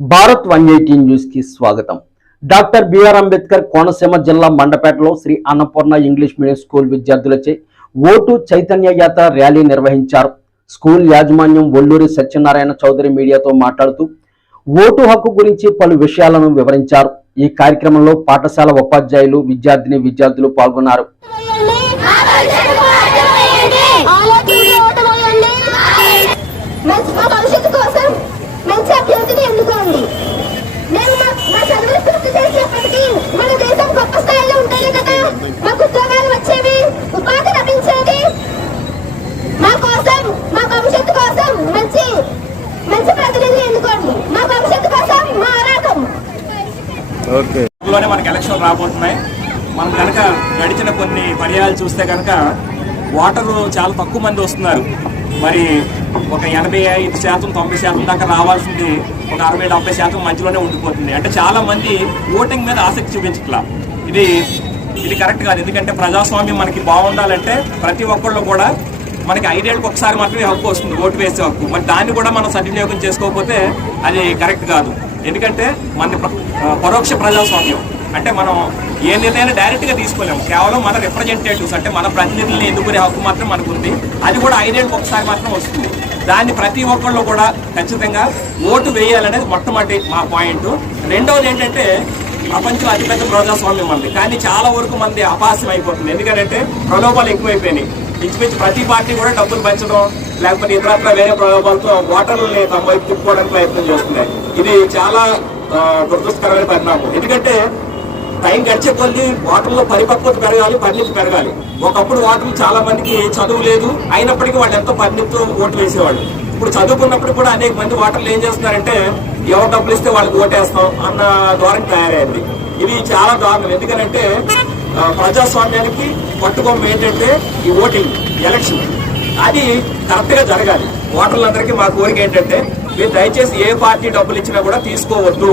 Bharat 180 news కి స్వాగతం. Doctor BR Ambedkar Konaseema జిల్లా మండపేటలో Sri Annapurna English medium school విద్యార్థులచే ఓటు చైతన్య యాత్ర ర్యాలీ నిర్వహించారు. స్కూల్ యాజమాన్యం ఒల్లూరి సత్యనారాయణ చౌదరి మీడియాతో మాట్లాడుతూ ఓటు హక్కు గురించి పలు విషయాలను వివరించారు. ఈ కార్యక్రమంలో పాఠశాల ఉపాధ్యాయులు, విద్యార్థులు పాల్గొన్నారు. మనకి ఎలక్షన్ రాబోతున్నాయి. మనం కనుక గడిచిన కొన్ని పర్యాలు చూస్తే కనుక ఓటరు చాలా తక్కువ మంది వస్తున్నారు. మరి ఒక 85% 90% దాకా రావాల్సింది ఒక 60-70% మధ్యలోనే ఉండిపోతుంది. అంటే చాలా మంది ఓటింగ్ మీద ఆసక్తి చూపించట్లా. ఇది కరెక్ట్ కాదు. ఎందుకంటే ప్రజాస్వామ్యం మనకి బాగుండాలంటే ప్రతి ఒక్కళ్ళు కూడా మనకి 5 ఏళ్ళకి ఒకసారి మాత్రమే హక్కు వస్తుంది, ఓటు వేసే హక్కు. మరి దాన్ని కూడా మనం సద్వినియోగం చేసుకోకపోతే అది కరెక్ట్ కాదు. ఎందుకంటే మన పరోక్ష ప్రజాస్వామ్యం అంటే మనం ఏ నిర్ణయాన్ని డైరెక్ట్గా తీసుకోలేము. కేవలం మన రిప్రజెంటేటివ్స్ అంటే మన ప్రతినిధులను ఎన్నుకునే హక్కు మాత్రం మనకు ఉంది. అది కూడా 5 ఏళ్ళకి ఒకసారి మాత్రం వస్తుంది. దాన్ని ప్రతి ఒక్కళ్ళు కూడా ఖచ్చితంగా ఓటు వేయాలనేది మొట్టమొదటి మా పాయింట్. రెండవది ఏంటంటే ప్రపంచంలో అతిపెద్ద ప్రజాస్వామ్యం ఉంది, కానీ చాలా వరకు మంది అపాస్యం అయిపోతుంది. ఎందుకంటే ప్రలోభాలు ఎక్కువైపోయినాయి. ఇంచుమించు ప్రతి పార్టీ కూడా డబ్బులు పెంచడం లేకపోతే ఇతరత్ర వేరే ప్రలోభాలతో ఓటర్లని తమ వైపు తిప్పుకోవడానికి ప్రయత్నం చేస్తున్నాయి. ఇది చాలా దురదృష్టకరమైన పరిణామం. ఎందుకంటే టైం గడిచే కొద్ది ఓటర్లో పరిపక్వత పెరగాలి, పరిణితి పెరగాలి. ఒకప్పుడు ఓటర్లు చాలా మందికి చదువు లేదు, అయినప్పటికీ వాళ్ళు ఎంతో పరిణితితో ఓటు వేసేవాళ్ళు. ఇప్పుడు చదువుకున్నప్పుడు కూడా అనేక మంది ఓటర్లు ఏం చేస్తున్నారంటే ఎవరు డబ్బులు ఇస్తే వాళ్ళకి ఓటేస్తాం అన్న ధోరణి తయారైంది. ఇది చాలా దారుణం. ఎందుకంటే ప్రజాస్వామ్యానికి పట్టుకోవడం ఏంటంటే ఈ ఓటింగ్ ఎలక్షన్ అది కరెక్ట్ గా జరగాలి. ఓటర్లందరికీ మా కోరిక ఏంటంటే మీరు దయచేసి ఏ పార్టీ డబ్బులు ఇచ్చినా కూడా తీసుకోవద్దు.